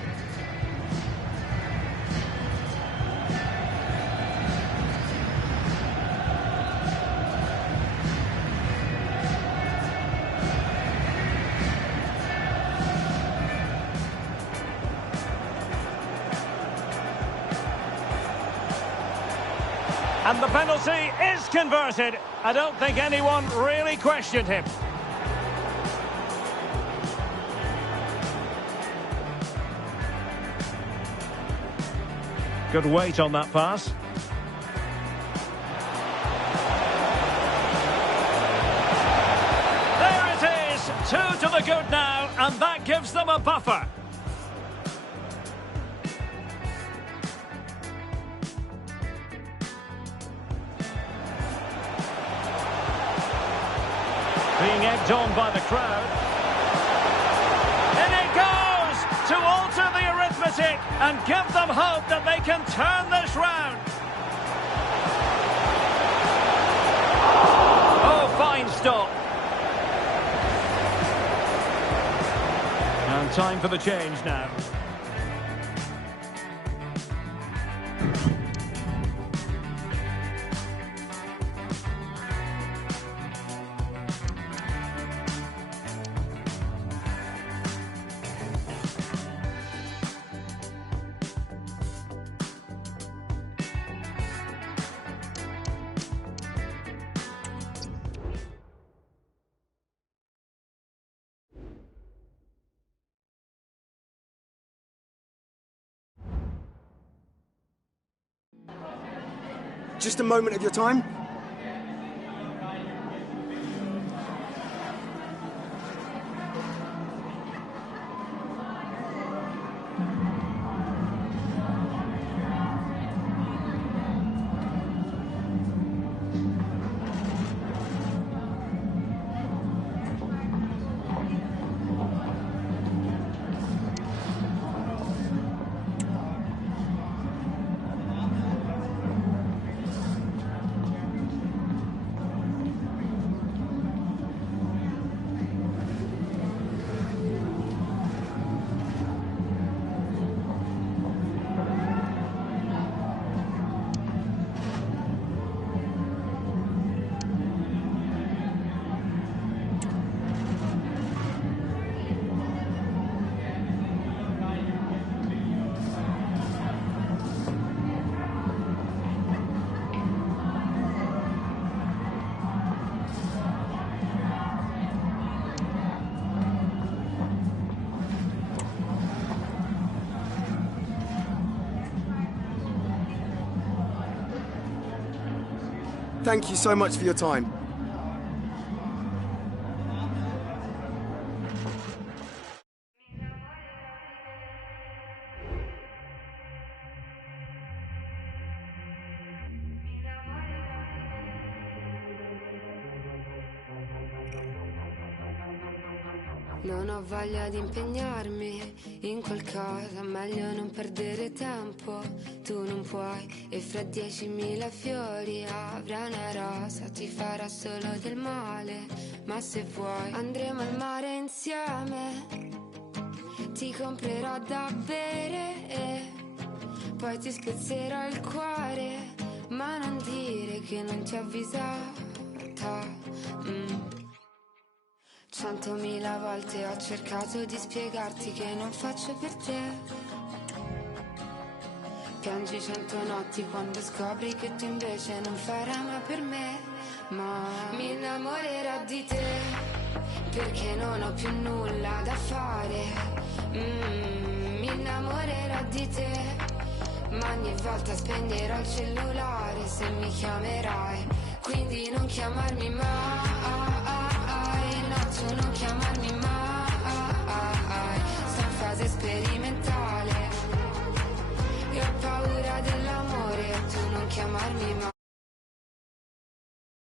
And the penalty is converted. I don't think anyone really questioned him. Good weight on that pass. There it is, 2 to the good now, and that gives them a buffer. Being egged on by the crowd. In it goes to alter the arithmetic and give them hope that they can turn this round. Oh, fine stop. And time for the change now. Just a moment of your time. Thank you so much for your time. Non ho voglia di impegnarmi in qualcosa, meglio non perdere tempo. Tu non puoi e fra 10.000 fiori avrai una rosa, ti farà solo del male. Ma se vuoi andremo al mare insieme, ti comprerò da bere e poi ti spezzerò il cuore. Ma non dire che non ti ho avvisata. 100.000 volte ho cercato di spiegarti che non faccio per te. Piangi 100 notti quando scopri che tu invece non farai mai per me. Ma mi innamorerò di te, perché non ho più nulla da fare. Mi innamorerò di te, ma ogni volta spegnerò il cellulare se mi chiamerai. Quindi non chiamarmi mai. Non chiamarmi mai, sto in fase sperimentale e ho paura dell'amore, tu non chiamarmi mai.